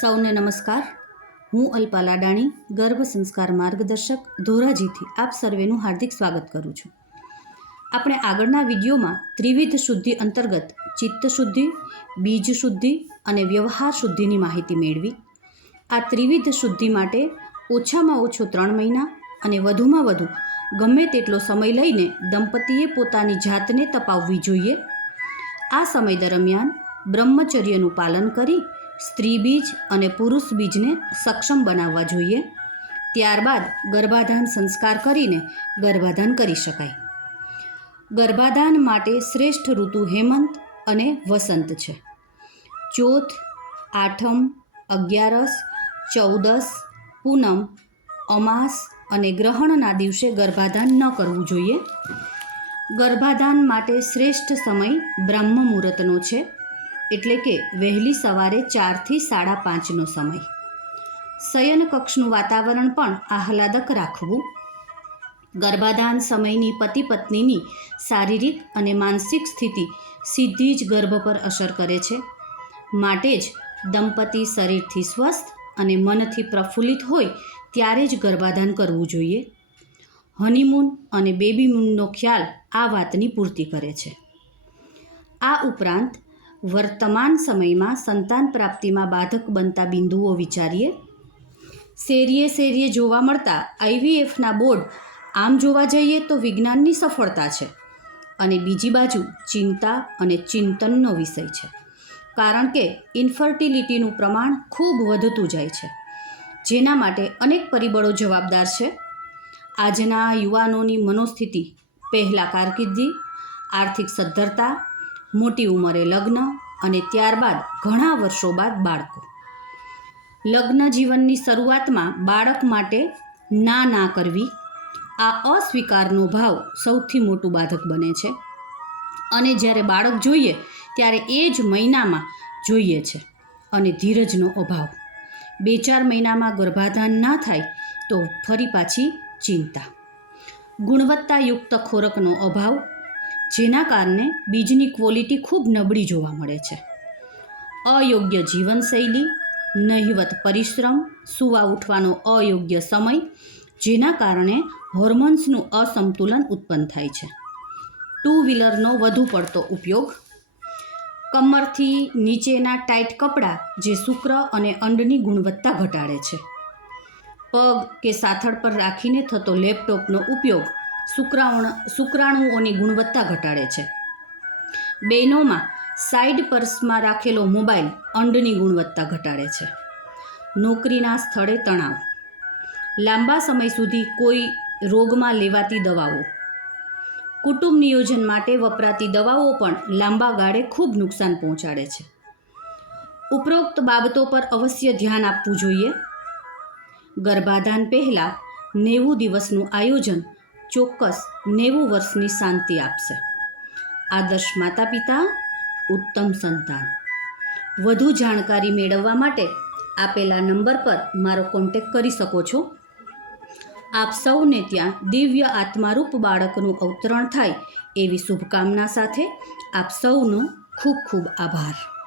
સૌને નમસ્કાર. હું અલ્પા લાડાણી, ગર્ભ સંસ્કાર માર્ગદર્શક, ધોરાજીથી આપ સર્વેનું હાર્દિક સ્વાગત કરું છું. આપણે આગળના વિડીયોમાં ત્રિવિધ શુદ્ધિ અંતર્ગત ચિત્ત શુદ્ધિ, બીજ શુદ્ધિ અને વ્યવહાર શુદ્ધિની માહિતી મેળવી. આ ત્રિવિધ શુદ્ધિ માટે ઓછામાં ઓછો ત્રણ મહિના અને વધુમાં વધુ ગમે તેટલો સમય લઈને દંપતીએ પોતાની જાતને તપાવવી જોઈએ. આ સમય દરમિયાન બ્રહ્મચર્યનું પાલન કરી સ્ત્રી બીજ અને પુરુષ બીજને સક્ષમ બનાવવા જોઈએ. ત્યારબાદ ગર્ભાધાન સંસ્કાર કરીને ગર્ભાધાન કરી શકાય. ગર્ભાધાન માટે શ્રેષ્ઠ ઋતુ હેમંત અને વસંત છે. ચોથ, આઠમ, અગિયારસ, ચૌદસ, પૂનમ, અમાસ અને ગ્રહણના દિવસે ગર્ભાધાન ન કરવું જોઈએ. ગર્ભાધાન માટે શ્રેષ્ઠ સમય બ્રહ્મ મુહૂર્તનો છે. એટલે કે વહેલી સવારે ચારથી સાડા પાંચનો સમય. શયન કક્ષનું વાતાવરણ પણ આહલાદક રાખવું. ગર્ભાધાન સમયની પતિ પત્નીની શારીરિક અને માનસિક સ્થિતિ સીધી જ ગર્ભ પર અસર કરે છે. માટે જ દંપતી શરીરથી સ્વસ્થ અને મનથી પ્રફુલ્લિત હોય ત્યારે જ ગર્ભાધાન કરવું જોઈએ. હનીમૂન અને બેબી મૂનનો ખ્યાલ આ વાતની પૂર્તિ કરે છે. આ ઉપરાંત વર્તમાન સમયમાં સંતાન પ્રાપ્તિમાં બાધક બનતા બિંદુઓ વિચારીએ? શેરીએ શેરીએ જોવા મળતા આઈવીએફના બોર્ડ આમ જોવા જઈએ તો વિજ્ઞાનની સફળતા છે અને બીજી બાજુ ચિંતા અને ચિંતનનો વિષય છે. કારણ કે ઇન્ફર્ટિલિટીનું પ્રમાણ ખૂબ વધતું જાય છે, જેના માટે અનેક પરિબળો જવાબદાર છે. આજના યુવાનોની મનોસ્થિતિ, પહેલાં કારકિર્દી, આર્થિક સદ્ધરતા મોટી ઉંમરે લગ્ન અને ત્યારબાદ ઘણા વર્ષો બાદ બાળકો. લગ્ન જીવનની શરૂઆતમાં બાળક માટે ના ના કરવી આ અસ્વીકારનો ભાવ સૌથી મોટું બાધક બને છે. અને જ્યારે બાળક જોઈએ ત્યારે એ જ મહિનામાં જોઈએ છે અને ધીરજનો અભાવ. બે ચાર મહિનામાં ગર્ભાધાન ના થાય તો ફરી પાછી ચિંતા. ગુણવત્તાયુક્ત ખોરાકનો અભાવ જેના કારણે બીજની ક્વોલિટી ખૂબ નબળી જોવા મળે છે. અયોગ્ય જીવનશૈલી, નહિવત પરિશ્રમ, સુવા ઉઠવાનો અયોગ્ય સમય, જેના કારણે હોર્મોન્સનું અસંતુલન ઉત્પન્ન થાય છે. ટુ વ્હીલરનો વધુ પડતો ઉપયોગ, કમરથી નીચેના ટાઈટ કપડાં જે શુક્ર અને અંડની ગુણવત્તા ઘટાડે છે. પગ કે સાથળ પર રાખીને થતો લેપટોપનો ઉપયોગ શુક્રાણુ શુક્રાણુઓની ગુણવત્તા ઘટાડે છે. બહેનોમાં સાઈડ પર્સમાં રાખેલો મોબાઈલ અંડની ગુણવત્તા ઘટાડે છે. નોકરીના સ્થળે તણાવ. લાંબા સમય સુધી કોઈ રોગમાં લેવાતી દવાઓ. કુટુંબ નિયોજન માટે વપરાતી દવાઓ પણ લાંબા ગાળે ખૂબ નુકસાન પહોંચાડે છે. ઉપરોક્ત બાબતો પર અવશ્ય ધ્યાન આપવું જોઈએ. ગર્ભાધાન પહેલાં નેવું દિવસનું આયોજન ચોક્કસ નેવું વર્ષની શાંતિ આપશે. આદર્શ માતા પિતા ઉત્તમ સંતાન. વધુ જાણકારી મેળવવા માટે આપેલા નંબર પર મારો કોન્ટેક કરી શકો છો. આપ સૌને ત્યાં દિવ્ય આત્મારૂપ બાળકનું અવતરણ થાય એવી શુભકામના સાથે આપ સૌનો ખૂબ ખૂબ આભાર.